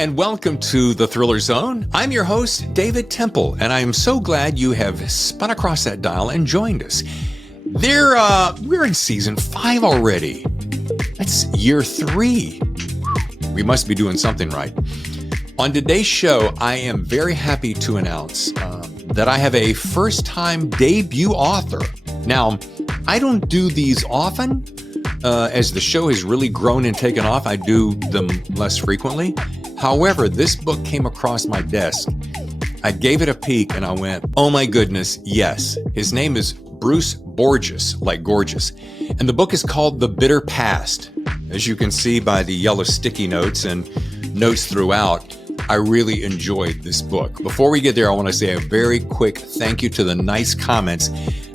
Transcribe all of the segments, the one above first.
and welcome to the Thriller Zone. I'm your host, David Temple, and I am so glad you have spun across that dial and joined us. We're in season 5 already. That's year 3. We must be doing something right. On today's show, I am very happy to announce that I have a first-time debut author. Now, I don't do these often. As the show has really grown and taken off, I do them less frequently. However, this book came across my desk. I gave it a peek and I went, oh my goodness, yes. His name is Bruce Borgos, like gorgeous. And the book is called The Bitter Past. As you can see by the yellow sticky notes and notes throughout, I really enjoyed this book. Before we get there, I want to say a very quick thank you to the nice comments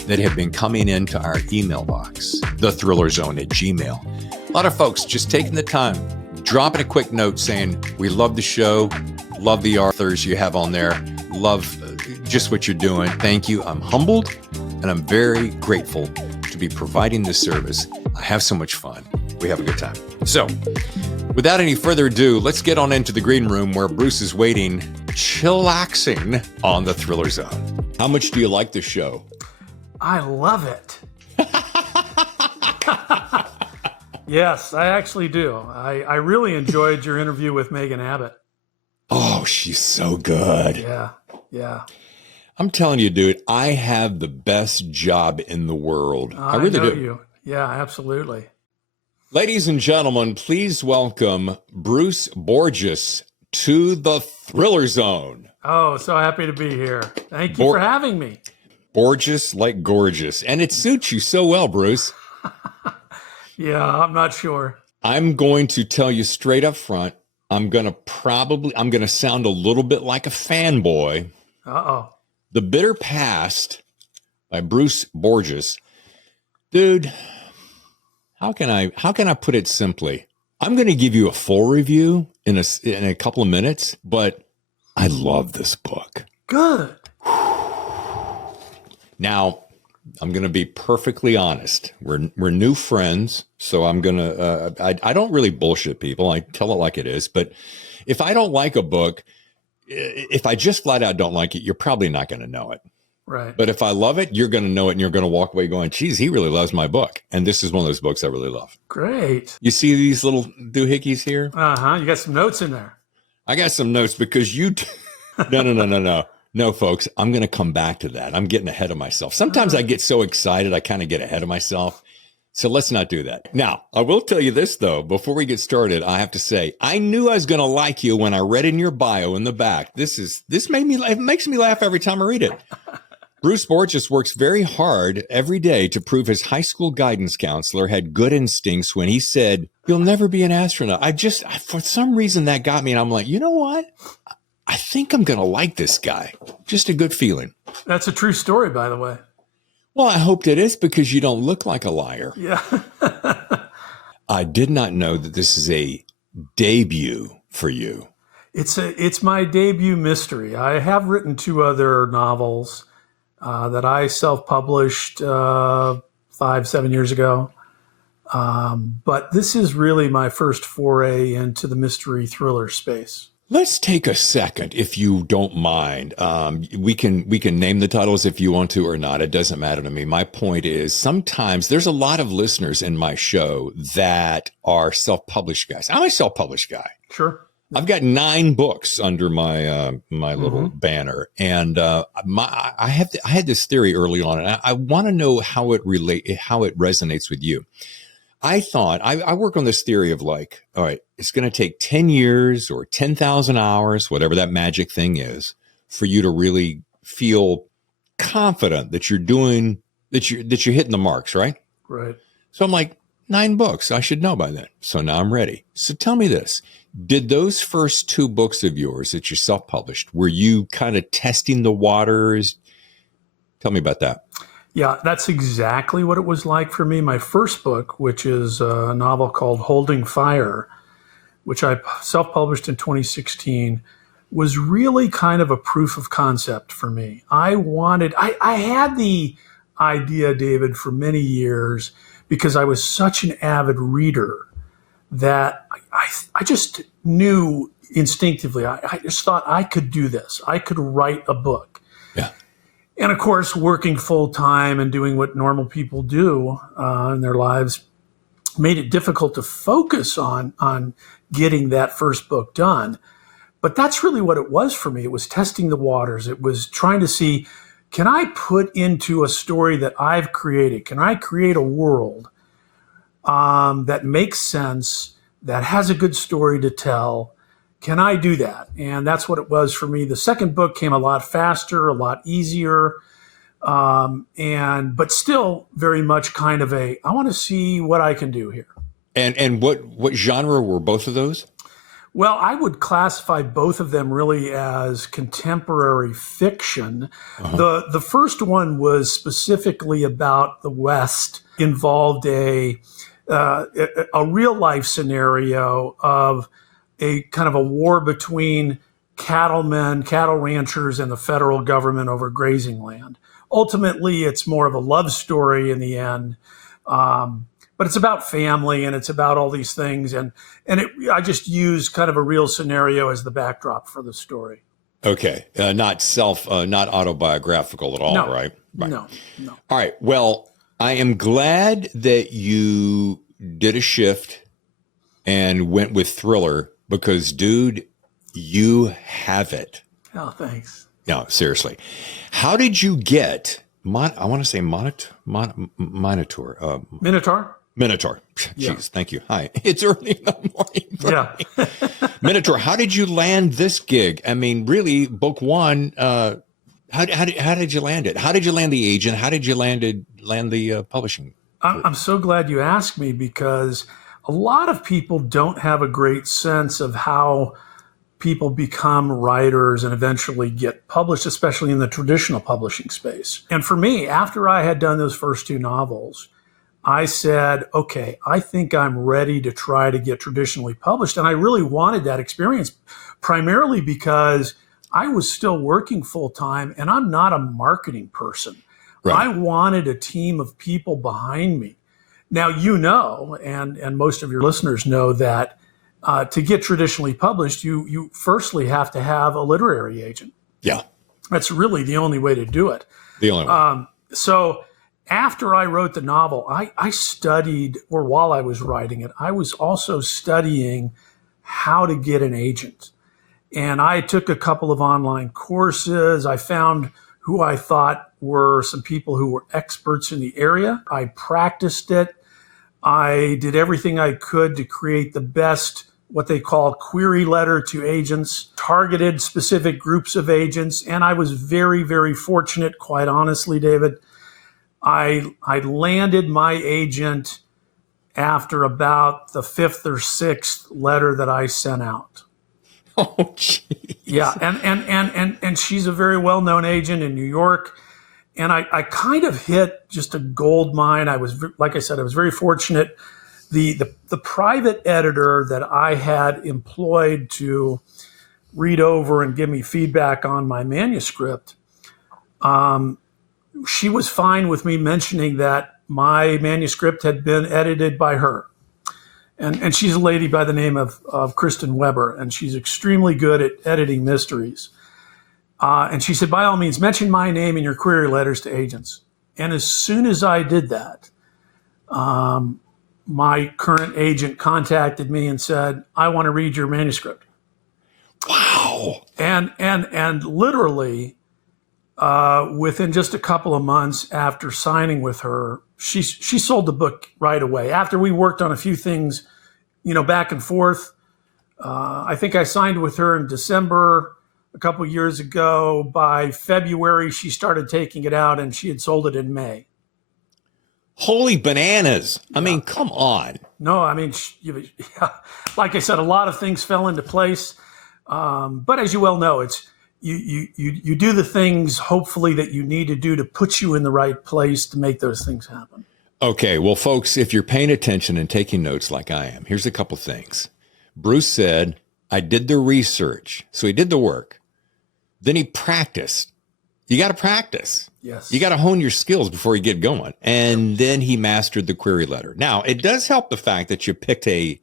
that have been coming into our email box, thethrillerzone@gmail. A lot of folks just taking the time, dropping a quick note saying, we love the show, love the authors you have on there, love just what you're doing. Thank you. I'm humbled and I'm very grateful to be providing this service. I have so much fun. We have a good time. So, without any further ado, let's get on into the green room where Bruce is waiting, chillaxing on the Thriller Zone. How much do you like the show? I love it. Yes, I actually do. I really enjoyed your interview with Megan Abbott. Oh, she's so good. Yeah. I'm telling you, dude, I have the best job in the world. I really know do. You. Yeah, absolutely. Ladies and gentlemen, please welcome Bruce Borgos to the Thriller Zone. Oh, so happy to be here. Thank you for having me. Borgos like gorgeous. And it suits you so well, Bruce. Yeah, I'm not sure. I'm going to tell you straight up front, I'm going to sound a little bit like a fanboy. Uh-oh. The Bitter Past by Bruce Borgos. Dude, how can I put it simply? I'm going to give you a full review in a couple of minutes, but I love this book. Good. Now, I'm going to be perfectly honest. We're new friends, so I'm going to, I don't really bullshit people. I tell it like it is. But if I don't like a book, if I just flat out don't like it, you're probably not going to know it. Right. But if I love it, you're going to know it and you're going to walk away going, geez, he really loves my book. And this is one of those books I really love. Great. You see these little doohickeys here? Uh-huh. You got some notes in there. I got some notes because No. No, folks, I'm going to come back to that. I'm getting ahead of myself. Sometimes I get so excited, I kind of get ahead of myself. So let's not do that. Now, I will tell you this, though. Before we get started, I have to say, I knew I was going to like you when I read in your bio in the back. It makes me laugh every time I read it. Bruce Borgos works very hard every day to prove his high school guidance counselor had good instincts when he said, you'll never be an astronaut. For some reason that got me. And I'm like, you know what? I think I'm going to like this guy. Just a good feeling. That's a true story, by the way. Well, I hope it is because you don't look like a liar. Yeah. I did not know that this is a debut for you. It's my debut mystery. I have written 2 other novels that I self-published 5-7 years ago. But this is really my first foray into the mystery thriller space. Let's take a second, if you don't mind. We can name the titles if you want to or not. It doesn't matter to me. My point is sometimes there's a lot of listeners in my show that are self-published guys. I'm a self-published guy. Sure. I've got 9 books under my little banner, and I had this theory early on, and I want to know how it resonates with you. I thought, I work on this theory of like, all right, it's going to take 10 years or 10,000 hours, whatever that magic thing is, for you to really feel confident that you're doing, that you're hitting the marks, right? Right. So I'm like, 9 books, I should know by then. So now I'm ready. So tell me this, did those first 2 books of yours that you self-published, were you kind of testing the waters? Tell me about that. Yeah, that's exactly what it was like for me. My first book, which is a novel called Holding Fire, which I self-published in 2016, was really kind of a proof of concept for me. I had the idea, David, for many years because I was such an avid reader that I just knew instinctively. I just thought I could do this. I could write a book. Yeah. And of course, working full time and doing what normal people do in their lives made it difficult to focus on getting that first book done. But that's really what it was for me. It was testing the waters. It was trying to see, can I put into a story that I've created? Can I create a world that makes sense, that has a good story to tell? Can I do that? And that's what it was for me. The second book came a lot faster, a lot easier, but still very much kind of I want to see what I can do here. And what genre were both of those? Well, I would classify both of them really as contemporary fiction. The first one was specifically about the West, involved a real life scenario of a kind of a war between cattle ranchers, and the federal government over grazing land. Ultimately, it's more of a love story in the end. But it's about family, and it's about all these things. I just use kind of a real scenario as the backdrop for the story. Okay. Not autobiographical at all, No. right? No. All right. Well, I am glad that you did a shift and went with thriller because, dude, you have it. Oh, thanks. No, seriously. How did you get, I want to say Minotaur. Minotaur. Yeah. Jeez, thank you. Hi. It's early in the morning. Yeah. Minotaur, how did you land this gig? I mean, really, book one, how did you land it? How did you land the agent? How did you land the publishing? I'm so glad you asked me, because a lot of people don't have a great sense of how people become writers and eventually get published, especially in the traditional publishing space. And for me, after I had done those first two novels, I said, okay, I think I'm ready to try to get traditionally published. And I really wanted that experience, primarily because I was still working full time and I'm not a marketing person. Right. I wanted a team of people behind me. Now, and most of your listeners know that to get traditionally published, you firstly have to have a literary agent. Yeah. That's really the only way to do it. The only way. So after I wrote the novel, I studied, or while I was writing it, I was also studying how to get an agent. And I took a couple of online courses. I found who I thought were some people who were experts in the area. I practiced it. I did everything I could to create the best, what they call query letter to agents, targeted specific groups of agents. And I was very, very fortunate, quite honestly, David. I landed my agent after about the fifth or sixth letter that I sent out. Oh, geez. Yeah, and she's a very well-known agent in New York. And I kind of hit just a gold mine. Like I said, I was very fortunate. The private editor that I had employed to read over and give me feedback on my manuscript, she was fine with me mentioning that my manuscript had been edited by her. And she's a lady by the name of Kristen Weber, and she's extremely good at editing mysteries. And she said, by all means, mention my name in your query letters to agents. And as soon as I did that, my current agent contacted me and said, I want to read your manuscript. Wow. And literally, within just a couple of months after signing with her, she sold the book right away. After we worked on a few things, back and forth, I think I signed with her in December a couple years ago. By February, she started taking it out, and she had sold it in May. Holy bananas. I mean, come on. No, I mean, like I said, a lot of things fell into place. But as you well know, it's you do the things, hopefully, that you need to do to put you in the right place to make those things happen. Okay, well, folks, if you're paying attention and taking notes like I am, here's a couple things. Bruce said, I did the research. So he did the work. Then he practiced. You got to practice. Yes. You got to hone your skills before you get going. And then he mastered the query letter. Now, it does help the fact that you picked a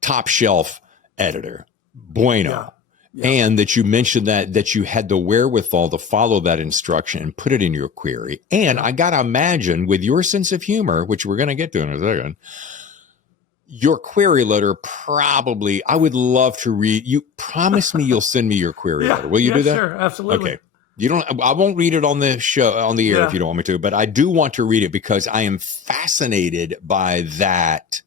top shelf editor. bueno. Yeah. Yeah. And that you mentioned that you had the wherewithal to follow that instruction and put it in your query. And I got to imagine with your sense of humor, which we're going to get to in a second, your query letter probably, I would love to read. You promise me you'll send me your query letter. Will you do that? Sure. Absolutely. Okay. I won't read it on the show, on the air if you don't want me to, but I do want to read it because I am fascinated by that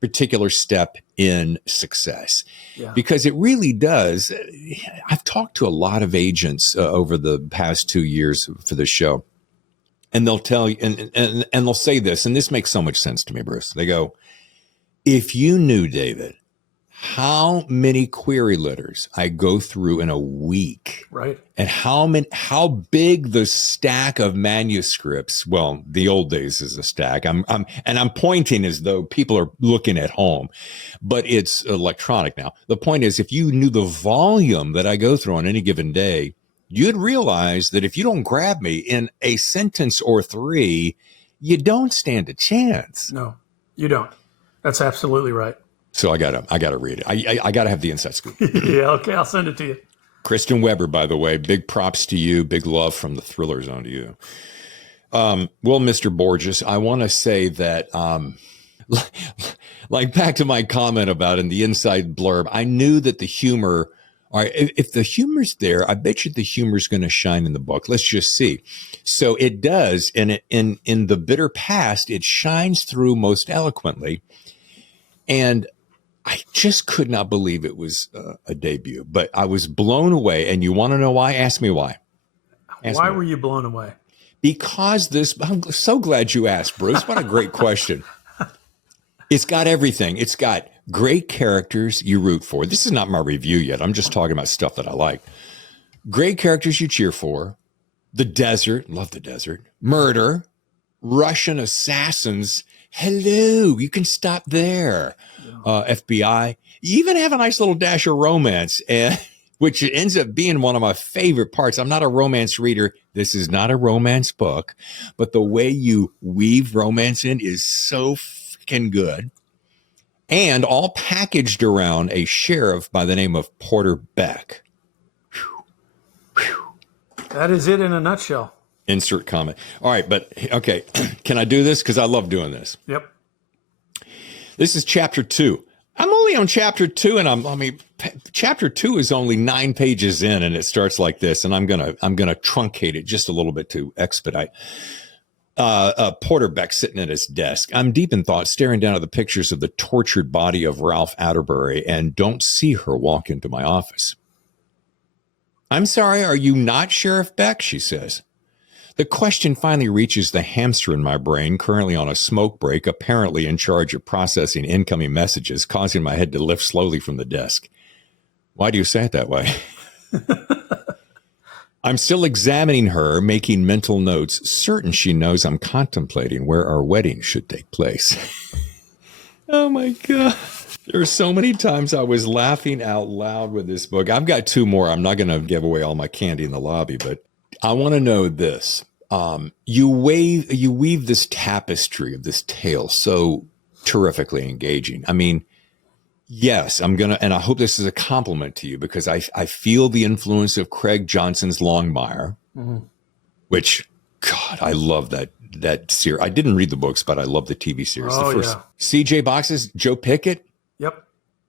particular step in success. Yeah. Because it really does. I've talked to a lot of agents over the past 2 years for this show, and they'll tell you, and they'll say this, and this makes so much sense to me, Bruce. They go, if you knew, David, how many query letters I go through in a week, right, and how big the stack of manuscripts, well, the old days is a stack. I'm pointing as though people are looking at home, but it's electronic now. The point is, if you knew the volume that I go through on any given day, you'd realize that if you don't grab me in a sentence or three, you don't stand a chance. No, you don't. That's absolutely right. So I gotta read it. I gotta have the inside scoop. Yeah, okay, I'll send it to you. Kristen Weber, by the way, big props to you. Big love from the Thriller Zone to you. Well, Mr. Borgos, I want to say that, like back to my comment about in the inside blurb, I knew that the humor, all right, if the humor's there, I bet you the humor's going to shine in the book. Let's just see. So it does, and in the bitter past, it shines through most eloquently. And I just could not believe it was a debut, but I was blown away. And you want to know why? Ask me why. Why were you blown away? Because I'm so glad you asked, Bruce. What a great question. It's got everything. It's got great characters you root for. This is not my review yet. I'm just talking about stuff that I like. Great characters you cheer for. The desert. Love the desert. Murder. Russian assassins. Hello. You can stop there. FBI. You even have a nice little dash of romance, which ends up being one of my favorite parts. I'm not a romance reader. This is not a romance book, but the way you weave romance in is so freaking good. And all packaged around a sheriff by the name of Porter Beck. Whew. Whew. That is it in a nutshell. Insert comment. All right, but okay. Can I do this? Because I love doing this. Yep. This is chapter 2. I'm only on chapter 2, and chapter 2 is only 9 pages in, and it starts like this. And I'm gonna truncate it just a little bit to expedite. Porter Beck sitting at his desk. I'm deep in thought, staring down at the pictures of the tortured body of Ralph Atterbury, and don't see her walk into my office. I'm sorry, are you not Sheriff Beck? She says. The question finally reaches the hamster in my brain, currently on a smoke break, apparently in charge of processing incoming messages, causing my head to lift slowly from the desk. Why do you say it that way? I'm still examining her, making mental notes, certain she knows I'm contemplating where our wedding should take place. Oh my God. There are so many times I was laughing out loud with this book. I've got 2 more. I'm not going to give away all my candy in the lobby, but I want to know this. You weave this tapestry of this tale so terrifically engaging. I mean, yes, and I hope this is a compliment to you because I feel the influence of Craig Johnson's Longmire, which, God, I love that series. I didn't read the books, but I love the TV series. Oh, the first yeah. CJ Boxes, Joe Pickett. Yep.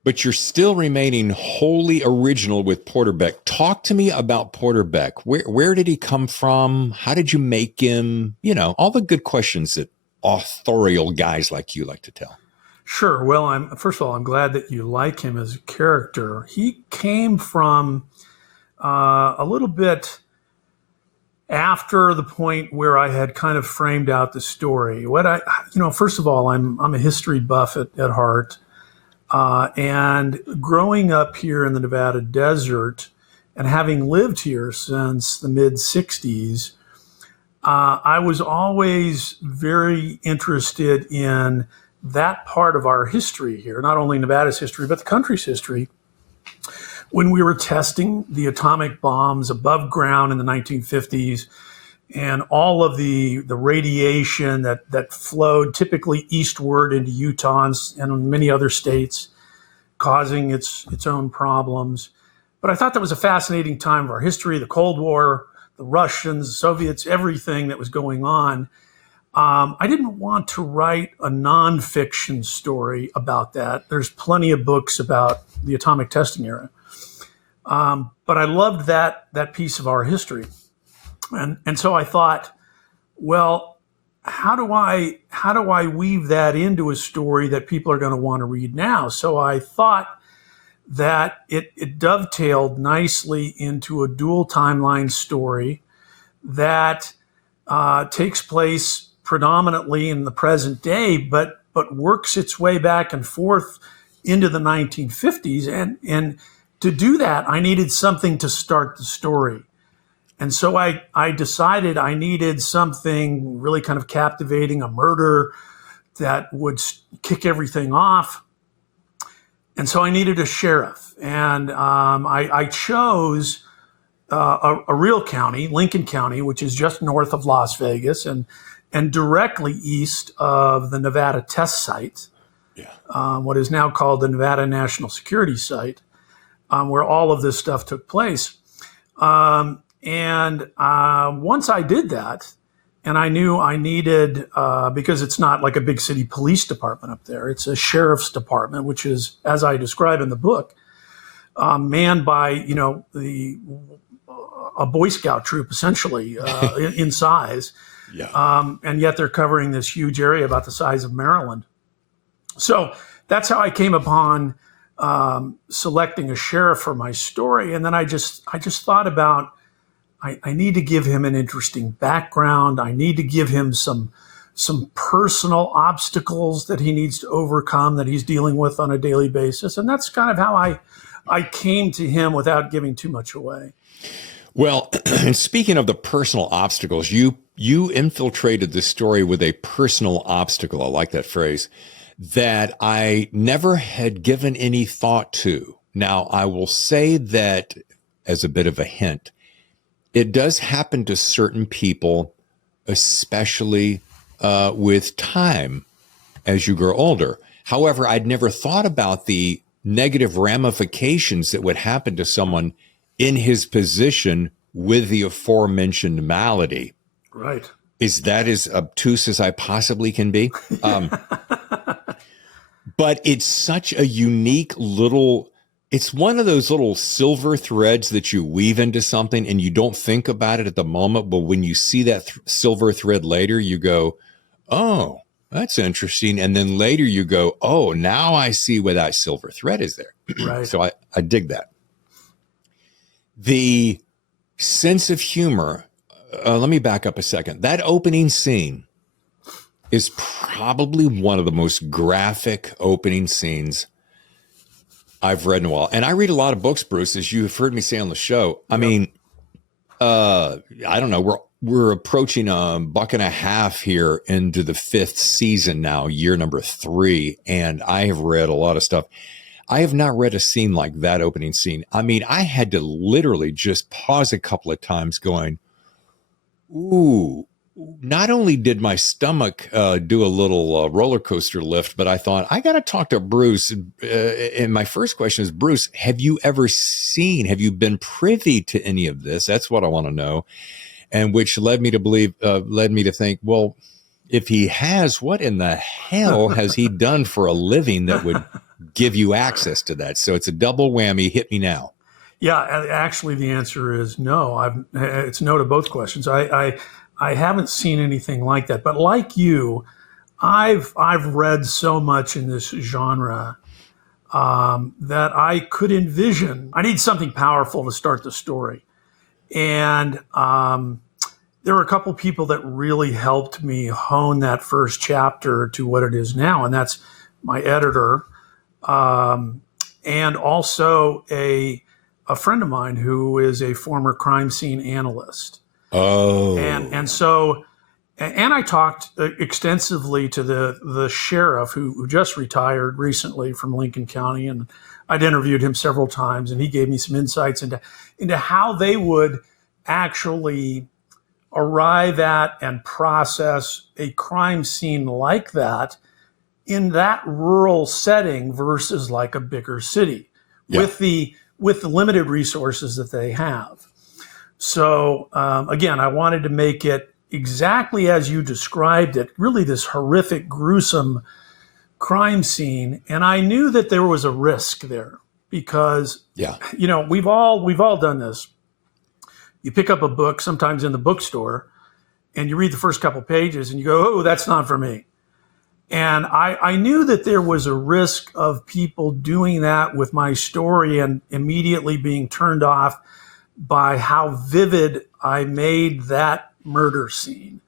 But you're still remaining wholly original with Porter Beck. Talk to me about Porter Beck. Where did he come from? How did you make him? You know, all the good questions that authorial guys like you like to tell. Sure. Well, first of all, I'm glad that you like him as a character. He came from a little bit after the point where I had kind of framed out the story. First of all, I'm a history buff at heart. And growing up here in the Nevada desert and having lived here since the mid-'60s, I was always very interested in that part of our history here, not only Nevada's history, but the country's history. When we were testing the atomic bombs above ground in the 1950s and all of the radiation that flowed typically eastward into Utah and many other states, causing its own problems. But I thought that was a fascinating time of our history, the Cold War, the Russians, the Soviets, everything that was going on. I didn't want to write a nonfiction story about that. There's plenty of books about the atomic testing era. But I loved that piece of our history. And so I thought, well, how do I weave that into a story that people are going to want to read now? So I thought that it dovetailed nicely into a dual timeline story that takes place predominantly in the present day, but works its way back and forth into the 1950s. And to do that, I needed something to start the story. And so I decided I needed something really kind of captivating, a murder that would kick everything off. And so I needed a sheriff. And I chose a real county, Lincoln County, which is just north of Las Vegas and directly east of the Nevada test site, what is now called the Nevada National Security Site, where all of this stuff took place. And once I did that, and I knew I needed, because it's not like a big city police department up there, it's a sheriff's department, which is, as I describe in the book, manned by, a Boy Scout troop, essentially, in size. Yeah. And yet they're covering this huge area about the size of Maryland. So that's how I came upon selecting a sheriff for my story. And then I just thought about, I need to give him an interesting background. I need to give him some personal obstacles that he needs to overcome, that he's dealing with on a daily basis. And that's kind of how I came to him without giving too much away. Well, and speaking of the personal obstacles, you infiltrated the story with a personal obstacle. I like that phrase, that I never had given any thought to. Now, I will say that as a bit of a hint, it does happen to certain people, especially with time as you grow older. However, I'd never thought about the negative ramifications that would happen to someone in his position with the aforementioned malady. Right. Is that as obtuse as I possibly can be? But it's such a unique it's one of those little silver threads that you weave into something and you don't think about it at the moment. But when you see that silver thread later, you go, oh, that's interesting. And then later you go, oh, now I see where that silver thread is there. Right. So I dig that. The sense of humor, let me back up a second. That opening scene is probably one of the most graphic opening scenes I've read in a while. And I read a lot of books, Bruce, as you have heard me say on the show. I mean, I don't know. We're approaching a buck and a half here into the 5th season now, year number 3. And I have read a lot of stuff. I have not read a scene like that opening scene. I mean, I had to literally just pause a couple of times going, ooh, not only did my stomach do a little roller coaster lift, but I thought, I got to talk to Bruce. And my first question is, Bruce, have you been privy to any of this? That's what I want to know. And which led me to think, well, if he has, what in the hell has he done for a living that would give you access to that? So it's a double whammy. Hit me now. Yeah, actually, the answer is no. It's no to both questions. I haven't seen anything like that, but like you, I've read so much in this genre that I could envision. I need something powerful to start the story, and there were a couple people that really helped me hone that first chapter to what it is now, and that's my editor, and also a friend of mine who is a former crime scene analyst. Oh, and so I talked extensively to the sheriff who just retired recently from Lincoln County, and I'd interviewed him several times, and he gave me some insights into how they would actually arrive at and process a crime scene like that in that rural setting versus like a bigger city with the limited resources that they have. So again, I wanted to make it exactly as you described it, really this horrific, gruesome crime scene. And I knew that there was a risk there because, you know, we've all done this. You pick up a book, sometimes in the bookstore, and you read the first couple pages and you go, oh, that's not for me. And I knew that there was a risk of people doing that with my story and immediately being turned off by how vivid I made that murder scene.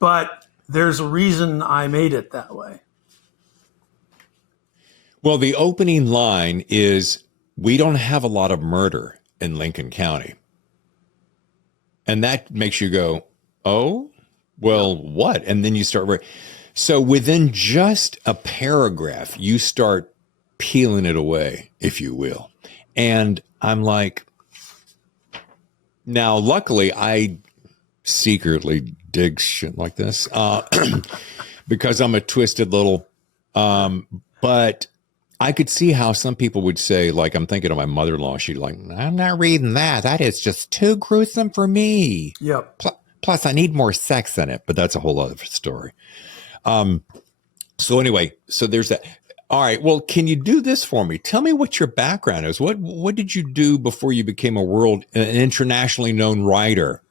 But there's a reason I made it that way. Well, the opening line is, we don't have a lot of murder in Lincoln County. And that makes you go, oh, well, what? And then you start. So within just a paragraph, you start peeling it away, if you will. And I'm like, now, luckily, I secretly dig shit like this because I'm a twisted little, but I could see how some people would say, like, I'm thinking of my mother-in-law. She'd like, I'm not reading that. That is just too gruesome for me. Yep. Plus, I need more sex in it, but that's a whole other story. So anyway, so there's that. All right. Well, can you do this for me? Tell me what your background is. What did you do before you became an internationally known writer?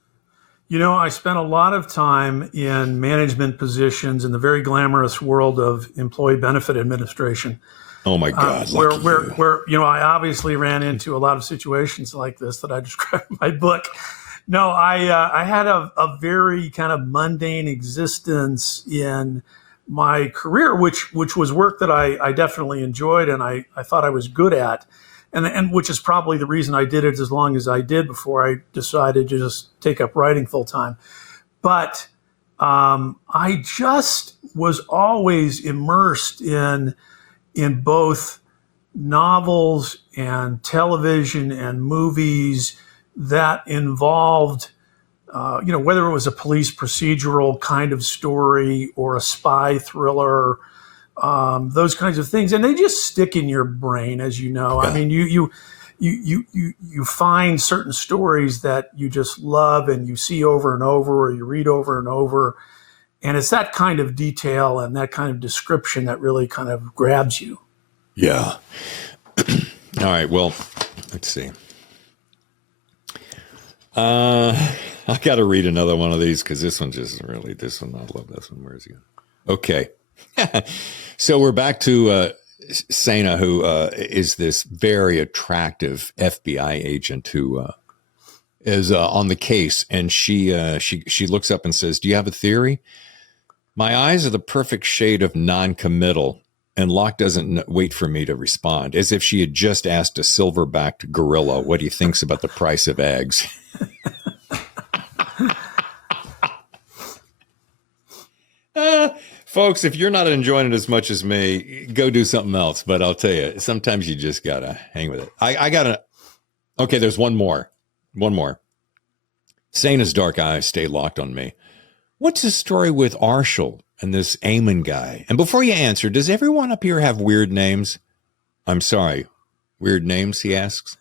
You know, I spent a lot of time in management positions in the very glamorous world of employee benefit administration. Oh my God! Where you know, I obviously ran into a lot of situations like this that I describe in my book. No, I had a very kind of mundane existence in my career, which was work that I definitely enjoyed and I thought I was good at, and which is probably the reason I did it as long as I did before I decided to just take up writing full time. But I just was always immersed in both novels and television and movies that involved, you know, whether it was a police procedural kind of story or a spy thriller, those kinds of things, and they just stick in your brain, as you know. Yeah. I mean, you find certain stories that you just love and you see over and over, or you read over and over. And it's that kind of detail and that kind of description that really kind of grabs you. Yeah. All right. Well, let's see. I got to read another one of these because this one just really, this one, I love this one. Where is he? Okay. So we're back to Sana, who is this very attractive FBI agent who is on the case. And she looks up and says, do you have a theory? My eyes are the perfect shade of non-committal, and Locke doesn't wait for me to respond, as if she had just asked a silverbacked gorilla what he thinks about the price of eggs. Folks, if you're not enjoying it as much as me, go do something else. But I'll tell you, sometimes you just got to hang with it. Okay, there's one more. Sana's dark eyes stay locked on me. What's the story with Arshel and this Eamon guy? And before you answer, does everyone up here have weird names? I'm sorry, weird names, he asks.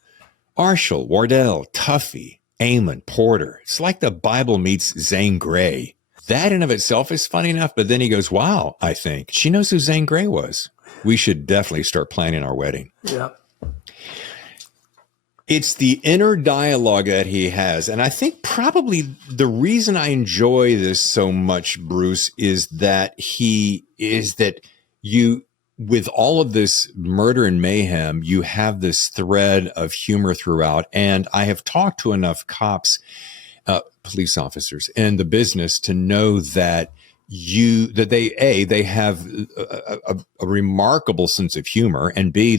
Arshel, Wardell, Tuffy, Eamon, Porter. It's like the Bible meets Zane Grey. That in of itself is funny enough, but then he goes, wow, I think. She knows who Zane Grey was. We should definitely start planning our wedding. Yeah. It's the inner dialogue that he has. And I think probably the reason I enjoy this so much, Bruce, is that you, with all of this murder and mayhem, you have this thread of humor throughout. And I have talked to enough cops, police officers in the business to know that they have a remarkable sense of humor, and B,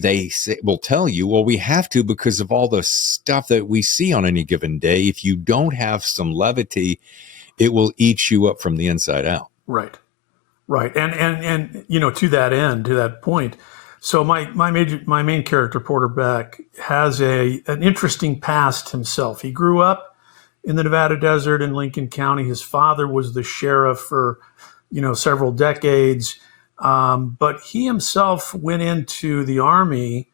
will tell you, well, we have to because of all the stuff that we see on any given day. If you don't have some levity, it will eat you up from the inside out. Right. And you know, to that point, so my main character, Porter Beck, has an interesting past himself. He grew up in the Nevada desert in Lincoln County. His father was the sheriff for, you know, several decades. But he himself went into the Army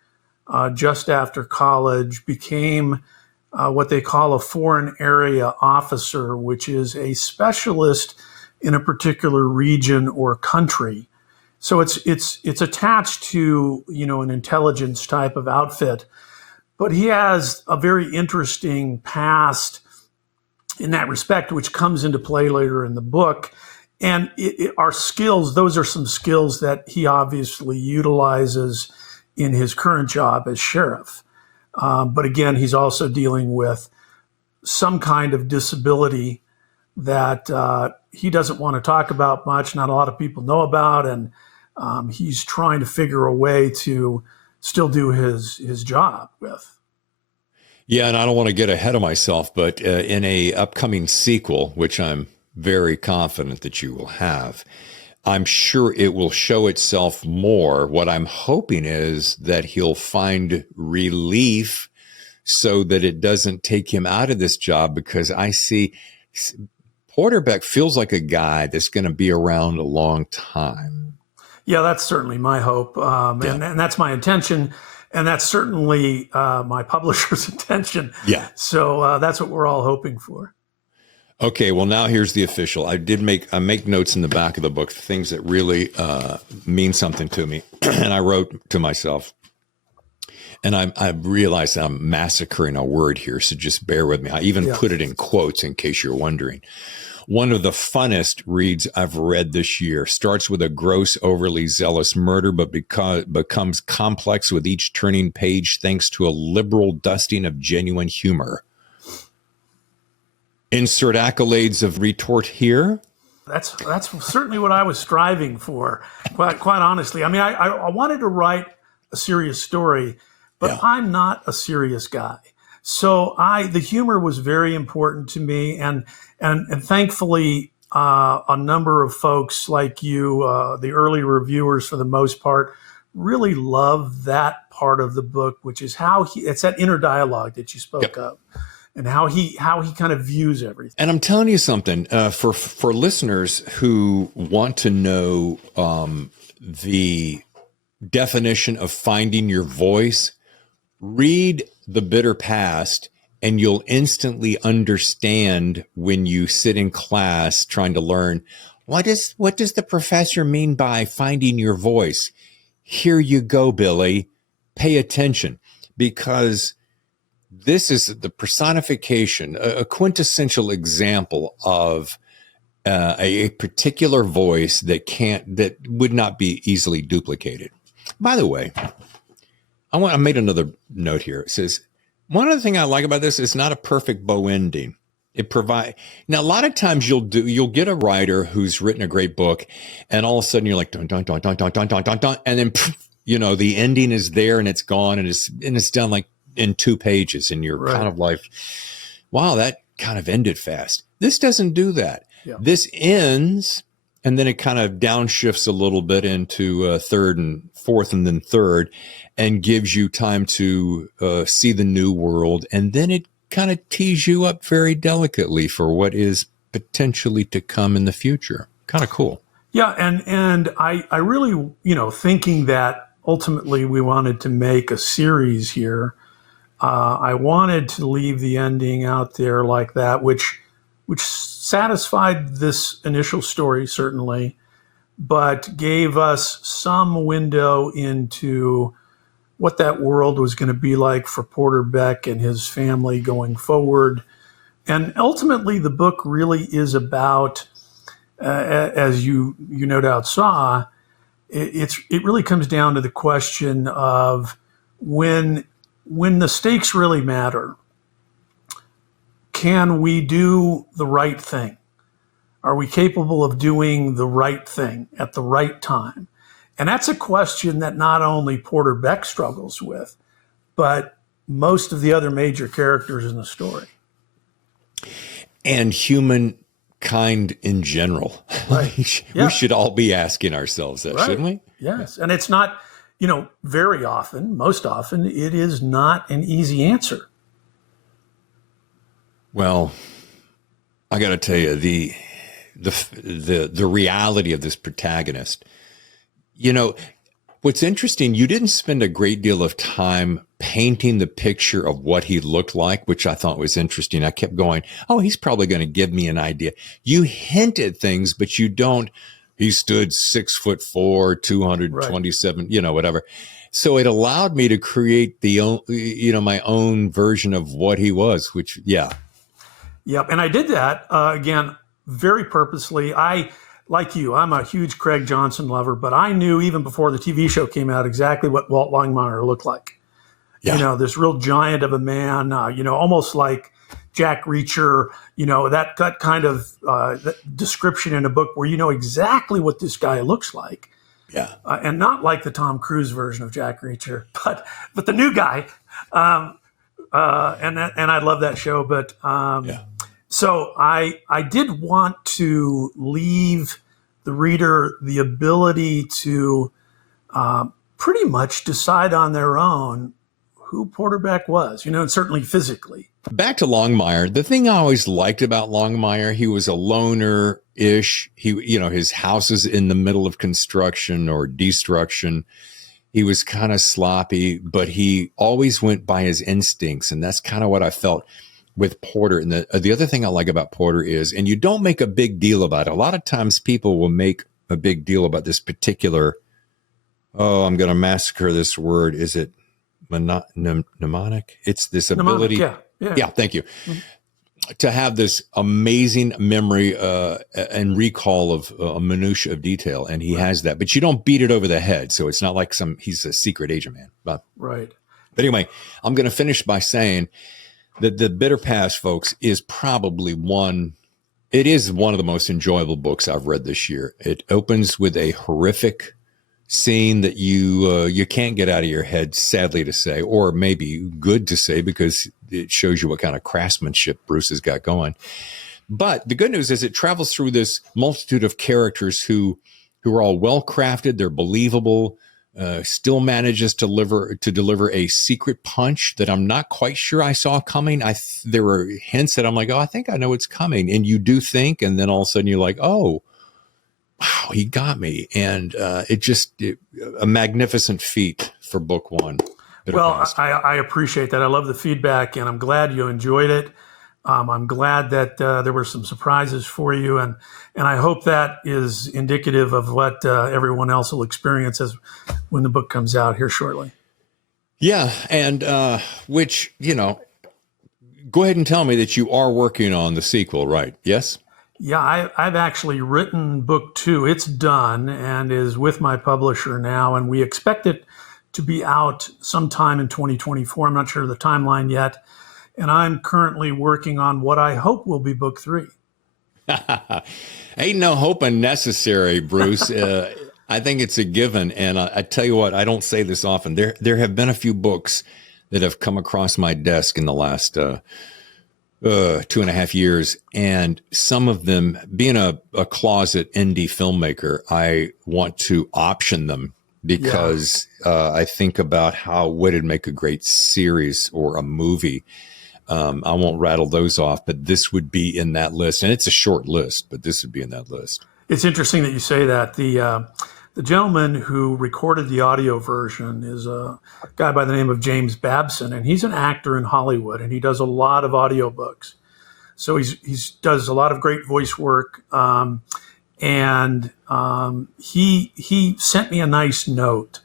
just after college, became what they call a foreign area officer, which is a specialist in a particular region or country. So it's attached to, an intelligence type of outfit, but he has a very interesting past in that respect, which comes into play later in the book. And our skills, those are some skills that he obviously utilizes in his current job as sheriff. But again, he's also dealing with some kind of disability that he doesn't want to talk about much, not a lot of people know about, and he's trying to figure a way to still do his job with. Yeah, and I don't want to get ahead of myself, but in a upcoming sequel, which I'm very confident that you will have, I'm sure it will show itself more. What I'm hoping is that he'll find relief so that it doesn't take him out of this job, because I see Porter Beck feels like a guy that's going to be around a long time. Yeah, that's certainly my hope. And that's my intention. And that's certainly my publisher's intention. Yeah. So that's what we're all hoping for. Okay, well, now here's the official. I make notes in the back of the book, things that really mean something to me. And I wrote to myself, and I realized I'm massacring a word here, so just bear with me. I even put it in quotes in case you're wondering. One of the funnest reads I've read this year starts with a gross, overly zealous murder, but becomes complex with each turning page thanks to a liberal dusting of genuine humor. Insert accolades of retort here. That's certainly what I was striving for, quite honestly. I mean, I wanted to write a serious story, but I'm not a serious guy. So the humor was very important to me, and thankfully a number of folks like you, the early reviewers for the most part, really love that part of the book, which is it's that inner dialogue that you spoke of, and how he kind of views everything. And I'm telling you something, for listeners who want to know the definition of finding your voice, read The Bitter Past, and you'll instantly understand when you sit in class trying to learn, what does the professor mean by finding your voice? Here you go, Billy. Pay attention, because this is the personification, a quintessential example of a particular voice that would not be easily duplicated. By the way, I made another note here. It says, one other thing I like about this is not a perfect bow ending. Now, a lot of times you'll get a writer who's written a great book, and all of a sudden you're like, dun, dun, dun, dun, dun, dun, dun, dun, dun, and then, the ending is there and it's gone, and it's done like in 2 pages, and you're kind of like, wow, that kind of ended fast. This doesn't do that. Yeah. This ends, and then it kind of downshifts a little bit into third and fourth and then third, and gives you time to see the new world. And then it kind of tees you up very delicately for what is potentially to come in the future. Kind of cool. Yeah. And I really, thinking that ultimately we wanted to make a series here, I wanted to leave the ending out there like that, which satisfied this initial story, certainly, but gave us some window into what that world was going to be like for Porter Beck and his family going forward. And ultimately, the book really is about, as you no doubt saw, it really comes down to the question of when the stakes really matter, can we do the right thing? Are we capable of doing the right thing at the right time? And that's a question that not only Porter Beck struggles with, but most of the other major characters in the story. And humankind in general. Right. We should all be asking ourselves that, shouldn't we? Yes. And it's not, very often, most often, it is not an easy answer. Well, I got to tell you, the reality of this protagonist You know, what's interesting, you didn't spend a great deal of time painting the picture of what he looked like, which I thought was interesting. I kept going, oh, he's probably going to give me an idea. You hint at things, but you don't. He stood 6'4", 227, Right. you know, whatever. So it allowed me to create my own version of what he was, which, yeah. Yep. And I did that again very purposely. Like you, I'm a huge Craig Johnson lover, but I knew even before the TV show came out exactly what Walt Longmire looked like. Yeah. You know, this real giant of a man, almost like Jack Reacher, that kind of description in a book where you know exactly what this guy looks like. Yeah. And not like the Tom Cruise version of Jack Reacher, but the new guy. And I love that show. But Yeah. so I did want to leave the reader the ability to pretty much decide on their own who Porter Beck was, and certainly physically. Back to Longmire. The thing I always liked about Longmire, he was a loner-ish. His house is in the middle of construction or destruction. He was kind of sloppy, but he always went by his instincts. And that's kind of what I felt with Porter. And the other thing I like about Porter is, and you don't make a big deal about it. A lot of times people will make a big deal about this particular, I'm going to massacre this word. Is it mnemonic? It's this ability. Mnemonic, yeah, thank you. Mm-hmm. To have this amazing memory and recall of a minutia of detail. And he has that, but you don't beat it over the head. So it's not like he's a secret agent man. Right. But anyway, I'm going to finish by saying that The Bitter Past, folks, is probably one of the most enjoyable books I've read this year. It opens with a horrific scene that you can't get out of your head, sadly to say, or maybe good to say, because it shows you what kind of craftsmanship Bruce has got going. But the good news is it travels through this multitude of characters who are all well crafted. They're believable. Still manages to deliver a secret punch that I'm not quite sure I saw coming. There were hints that I'm like, oh, I think I know it's coming, and you do think, and then all of a sudden you're like, oh, wow, he got me. And a magnificent feat for book one. Well, I appreciate that. I love the feedback, and I'm glad you enjoyed it. I'm glad that there were some surprises for you, and I hope that is indicative of what everyone else will experience when the book comes out here shortly. Yeah, and go ahead and tell me that you are working on the sequel, right? Yes? Yeah, I've actually written book 2. It's done and is with my publisher now, and we expect it to be out sometime in 2024. I'm not sure of the timeline yet. And I'm currently working on what I hope will be book 3. Ain't no hoping necessary, Bruce. I think it's a given. And I tell you what, I don't say this often. There have been a few books that have come across my desk in the last 2.5 years. And some of them, being a closet indie filmmaker, I want to option them because I think about how would it make a great series or a movie. I won't rattle those off, but this would be in that list. And it's a short list, but this would be in that list. It's interesting that you say that. The gentleman who recorded the audio version is a guy by the name of James Babson, and he's an actor in Hollywood, and he does a lot of audiobooks. So he does a lot of great voice work. And he sent me a nice note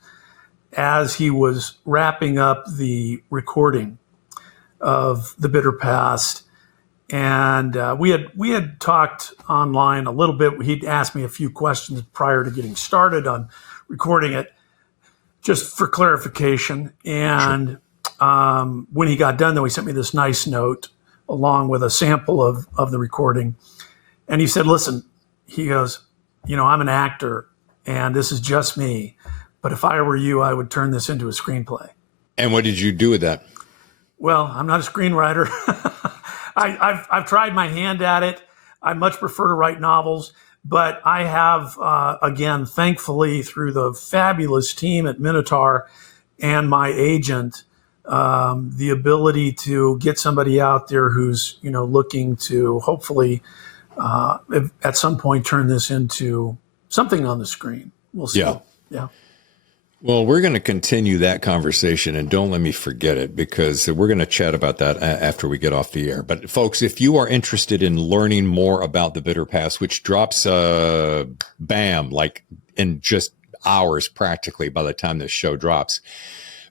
as he was wrapping up the recording of The Bitter Past. And we had talked online a little bit. He'd asked me a few questions prior to getting started on recording it, just for clarification. And when he got done, though, he sent me this nice note along with a sample of the recording. And he said, listen, he goes, I'm an actor and this is just me. But if I were you, I would turn this into a screenplay. And what did you do with that? Well, I'm not a screenwriter. I've tried my hand at it. I much prefer to write novels, but I have, again, thankfully, through the fabulous team at Minotaur and my agent, the ability to get somebody out there who's, looking to hopefully at some point turn this into something on the screen. We'll see. Yeah. Yeah. Well, we're going to continue that conversation, and don't let me forget it, because we're going to chat about that after we get off the air. But folks, if you are interested in learning more about the Bitter Past, which drops, bam, like in just hours practically by the time this show drops,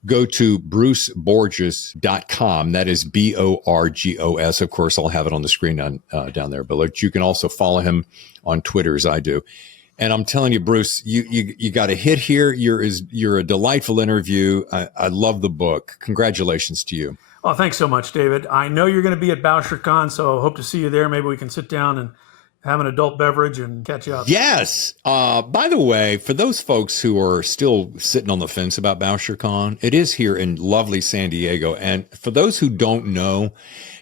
go to bruceborgos.com. That is Borgos. Of course, I'll have it on the screen down there below. You can also follow him on Twitter, as I do. And I'm telling you, Bruce, you got a hit here. You're a delightful interview. I love the book. Congratulations to you. Oh, thanks so much, David. I know you're going to be at BoucherCon, so I hope to see you there. Maybe we can sit down and have an adult beverage and catch up. Yes. By the way, for those folks who are still sitting on the fence about BoucherCon, it is here in lovely San Diego. And for those who don't know,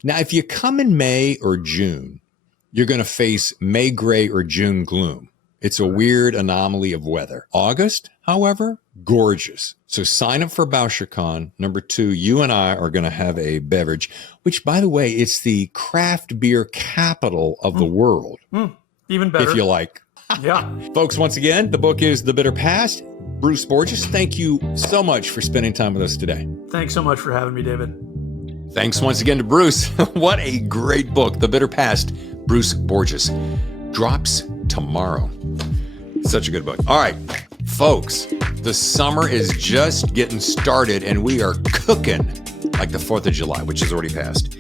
now, if you come in May or June, you're going to face May gray or June gloom. It's a weird anomaly of weather. August, however, gorgeous. So sign up for BoucherCon. Number 2, you and I are going to have a beverage, which, by the way, it's the craft beer capital of the world. Even better. If you like. Yeah. Folks, once again, the book is The Bitter Past. Bruce Borgos, thank you so much for spending time with us today. Thanks so much for having me, David. Thanks once again to Bruce. What a great book. The Bitter Past, Bruce Borgos. Drops tomorrow. Such a good book. All right, folks, the summer is just getting started and we are cooking like the 4th of July, which has already passed.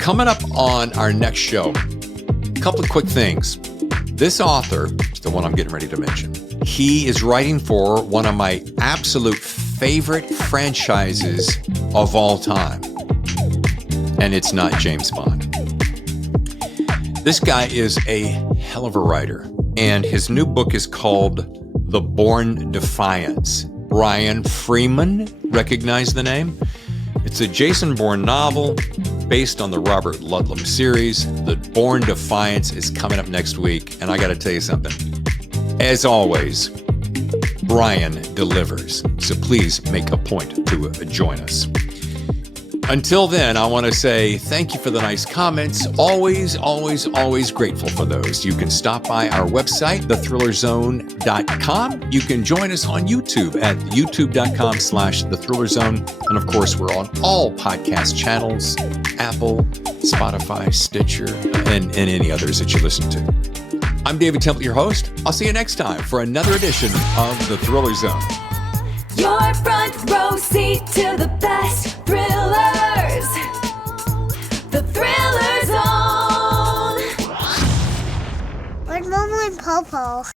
Coming up on our next show, a couple of quick things. This author is the one I'm getting ready to mention. He is writing for one of my absolute favorite franchises of all time. And it's not James Bond. This guy is a hell of a writer, and his new book is called The Bourne Defiance. Brian Freeman, recognize the name? It's a Jason Bourne novel based on the Robert Ludlum series. The Bourne Defiance is coming up next week, and I got to tell you something. As always, Brian delivers, so please make a point to join us. Until then, I want to say thank you for the nice comments. Always, always, always grateful for those. You can stop by our website, thethrillerzone.com. You can join us on YouTube at youtube.com/thethrillerzone. And of course, we're on all podcast channels, Apple, Spotify, Stitcher, and any others that you listen to. I'm David Temple, your host. I'll see you next time for another edition of The Thriller Zone. Your front row seat to the best thrillers. The Thriller Zone. Where's Momo and Popo?